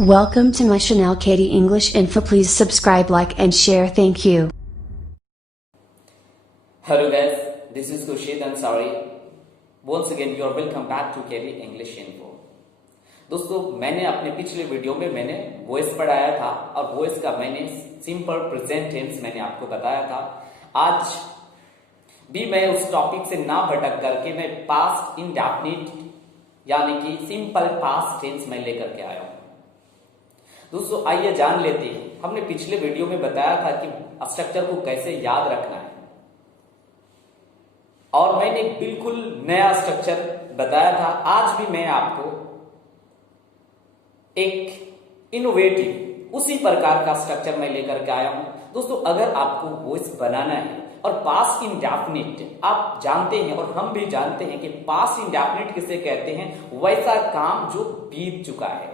Welcome to my Chanel Katie English Info. Please subscribe, like, and share. Thank you. Hello guys, this is Khurshid Ansari. Once again you are welcome back to Katie English Info. दोस्तों मैंने अपने पिछले video में मैंने voice पढ़ाया था और voice का मैंने सिंपल प्रेजेंट टेंस मैंने आपको बताया था। आज भी मैं उस टॉपिक से ना भटक करके मैं पास्ट इंडेफिनिट यानी कि सिंपल पास्ट टेंस मैं लेकर के आया हूं। दोस्तों आइए जान लेते हैं। हमने पिछले वीडियो में बताया था कि स्ट्रक्चर को कैसे याद रखना है और मैंने बिल्कुल नया स्ट्रक्चर बताया था। आज भी मैं आपको एक इनोवेटिव उसी प्रकार का स्ट्रक्चर मैं लेकर के आया हूं। दोस्तों अगर आपको वॉइस बनाना है और पास्ट इंडेफिनिट आप जानते हैं और हम भी जानते हैं कि पास्ट इंडेफिनिट किसे कहते हैं, वैसा काम जो बीत चुका है,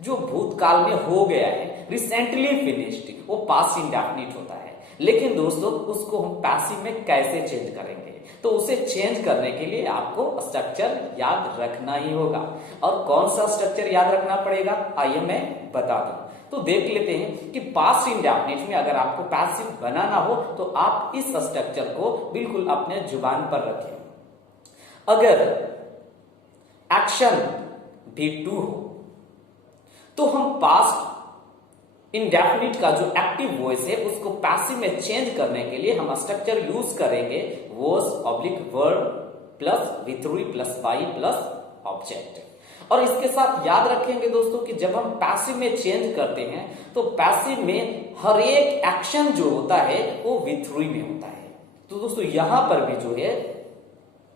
जो भूतकाल में हो गया है, रिसेंटली फिनिश्ड, वो पास्ट इंडेफिनिट होता है। लेकिन दोस्तों उसको हम पैसिव में कैसे चेंज करेंगे, तो उसे चेंज करने के लिए आपको स्ट्रक्चर याद रखना ही होगा। और कौन सा स्ट्रक्चर याद रखना पड़ेगा आइए मैं बता दूं। तो देख लेते हैं कि पास्ट इंडेफिनिट में अगर आपको पैसिव बनाना हो तो आप इस स्ट्रक्चर को बिल्कुल अपने जुबान पर रखें। अगर एक्शन V2 हो तो हम पास्ट इंडेफिनिट का जो एक्टिव वॉइस है उसको पैसिव में चेंज करने के लिए हम स्ट्रक्चर यूज करेंगे was oblique verb plus V3 plus Y plus object. और इसके साथ याद रखेंगे दोस्तों कि जब हम पैसिव में चेंज करते हैं तो पैसिव में हर एक एक्शन जो होता है वो V3 में होता है। तो दोस्तों यहां पर भी जो है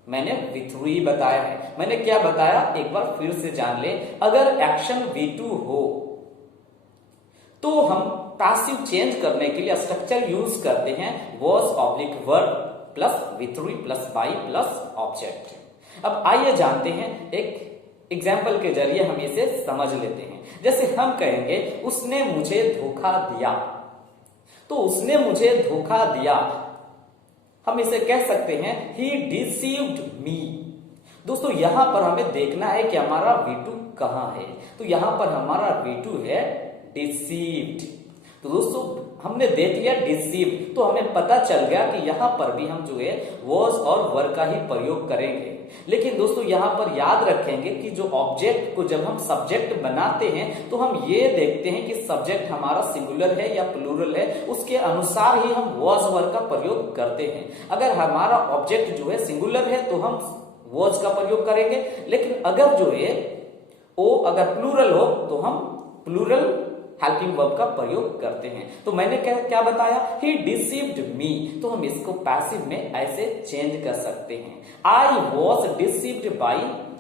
मैंने V3 बताया है। मैंने क्या बताया एक बार फिर से जान ले। अगर एक्शन V2 हो तो हम पैसिव चेंज करने के लिए स्ट्रक्चर यूज करते हैं was oblique verb plus V3 plus Y plus object. अब आइए जानते हैं, एक एग्जाम्पल के जरिए हम इसे समझ लेते हैं। जैसे हम कहेंगे उसने मुझे धोखा दिया, तो उसने मुझे धोखा दिया हम इसे कह सकते हैं he deceived me। दोस्तों यहां पर हमें देखना है कि हमारा V2 कहां है। तो यहां पर हमारा V2 है deceived। तो दोस्तों हमने देख लिया डिसीव, तो हमें पता चल गया कि यहां पर भी हम जो है वॉज और वर का ही प्रयोग करेंगे। लेकिन दोस्तों यहां पर याद रखेंगे कि जो ऑब्जेक्ट को जब हम सब्जेक्ट बनाते हैं तो हम ये देखते हैं कि सब्जेक्ट हमारा सिंगुलर है या प्लूरल है, उसके अनुसार ही हम वॉज वर का प्रयोग करते हैं। अगर हमारा ऑब्जेक्ट जो है सिंगुलर है तो हम वॉज का प्रयोग करेंगे, लेकिन अगर जो है वो अगर प्लूरल हो तो हम प्लूरल हेल्पिंग वर्ब का प्रयोग करते हैं। तो मैंने क्या बताया, he deceived me, तो हम इसको पैसिव में ऐसे चेंज कर सकते हैं I was deceived by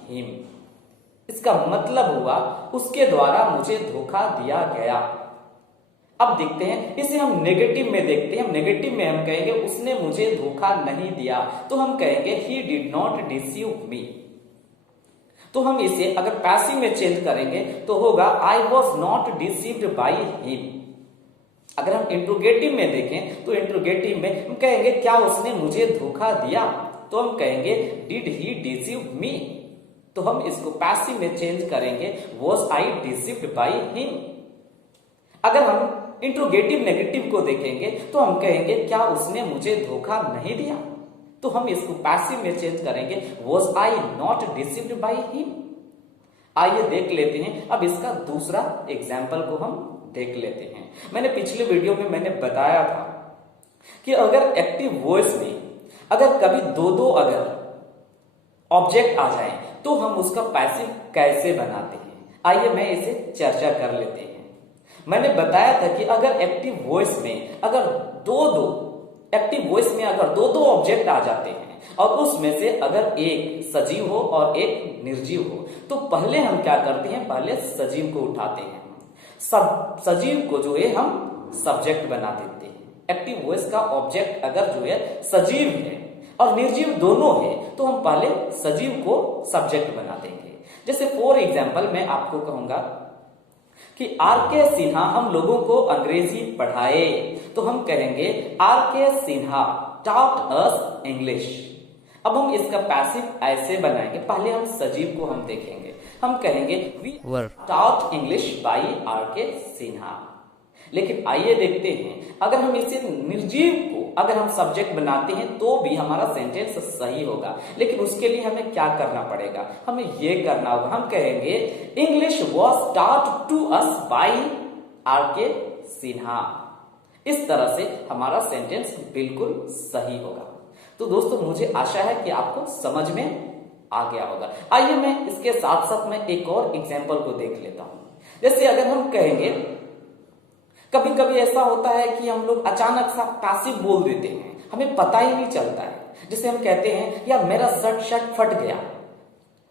him। इसका मतलब हुआ उसके द्वारा मुझे धोखा दिया गया। अब देखते हैं इसे हम नेगेटिव में देखते हैं। नेगेटिव में हम कहेंगे उसने मुझे धोखा नहीं दिया, तो हम कहेंगे he did not deceive me। तो हम इसे अगर पैसिव में चेंज करेंगे तो होगा I was not deceived by him। अगर हम इंट्रोगेटिव में देखें तो इंट्रोगेटिव में हम कहेंगे क्या उसने मुझे धोखा दिया, तो हम कहेंगे did he deceive me। तो हम इसको पैसिव में चेंज करेंगे was I deceived by him। अगर हम इंट्रोगेटिव नेगेटिव को देखेंगे तो हम कहेंगे क्या उसने मुझे धोखा नहीं दिया, तो हम इसको पैसिव में चेंज करेंगे was I not deceived by him। आइए देख लेते हैं। अब इसका दूसरा एग्जाम्पल को हम देख लेते हैं। मैंने पिछले वीडियो में मैंने बताया था कि अगर एक्टिव वॉइस में अगर कभी दो अगर ऑब्जेक्ट आ जाए तो हम उसका पैसिव कैसे बनाते हैं, आइए मैं इसे चर्चा कर लेते हैं। मैंने बताया था कि अगर एक्टिव वॉइस में अगर एक्टिव वॉइस में अगर दो ऑब्जेक्ट आ जाते हैं और उसमें से अगर एक सजीव हो और एक निर्जीव हो, तो पहले हम क्या करते हैं, पहले सजीव को उठाते हैं। सजीव को जो है हम सब्जेक्ट बना देते हैं। एक्टिव वॉइस का ऑब्जेक्ट अगर जो है सजीव है और निर्जीव दोनों है तो हम पहले सजीव को सब्जेक्ट बना देंगे। जैसे फॉर एग्जाम्पल मैं आपको कहूंगा कि R.K. सिन्हा हम लोगों को अंग्रेजी पढ़ाए, तो हम कहेंगे R.K. Sinha taught us English। अब हम इसका पैसिव ऐसे बनाएंगे, पहले हम सजीव को हम देखेंगे। हम कहेंगे we taught English by R K Sinha. लेकिन आइए देखते हैं, अगर हम इसे निर्जीव को अगर हम सब्जेक्ट बनाते हैं तो भी हमारा सेंटेंस सही होगा। लेकिन उसके लिए हमें क्या करना पड़ेगा, हमें ये करना होगा, हम कहेंगे English was taught to us by R K Sinha. इस तरह से हमारा सेंटेंस बिल्कुल सही होगा। तो दोस्तों मुझे आशा है कि आपको समझ में आ गया होगा। आइए मैं इसके साथ साथ में एक और एग्जांपल को देख लेता हूं। जैसे अगर हम कहेंगे, कभी कभी ऐसा होता है कि हम लोग अचानक सा पैसिव बोल देते हैं, हमें पता ही नहीं चलता है। जैसे हम कहते हैं यार मेरा शर्ट फट गया,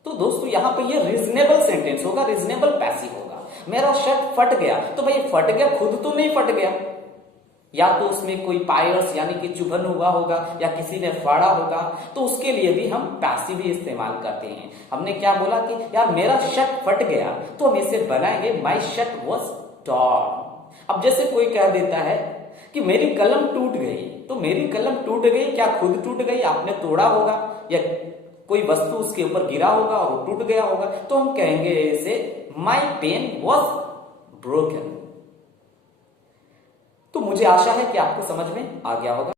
तो दोस्तों यहां पे ये रीजनेबल सेंटेंस होगा, रीजनेबल पैसिव होगा। मेरा शर्ट फट गया, तो भाई फट गया खुद तो नहीं फट गया, या तो उसमें कोई पायरस यानी कि चुभन हुआ होगा या किसी ने फाड़ा होगा, तो उसके लिए भी हम पैसिव ही इस्तेमाल करते हैं। हमने क्या बोला कि यार मेरा शर्ट फट गया, तो हम इसे बनाएंगे माई शर्ट वॉज टॉर्न। अब जैसे कोई कह देता है कि मेरी कलम टूट गई, तो मेरी कलम टूट गई, क्या खुद टूट गई, आपने तोड़ा होगा या कोई वस्तु उसके ऊपर गिरा होगा और वो टूट गया होगा, तो हम कहेंगे इसे माई पेन वॉज ब्रोकन। तो मुझे आशा है कि आपको समझ में आ गया होगा।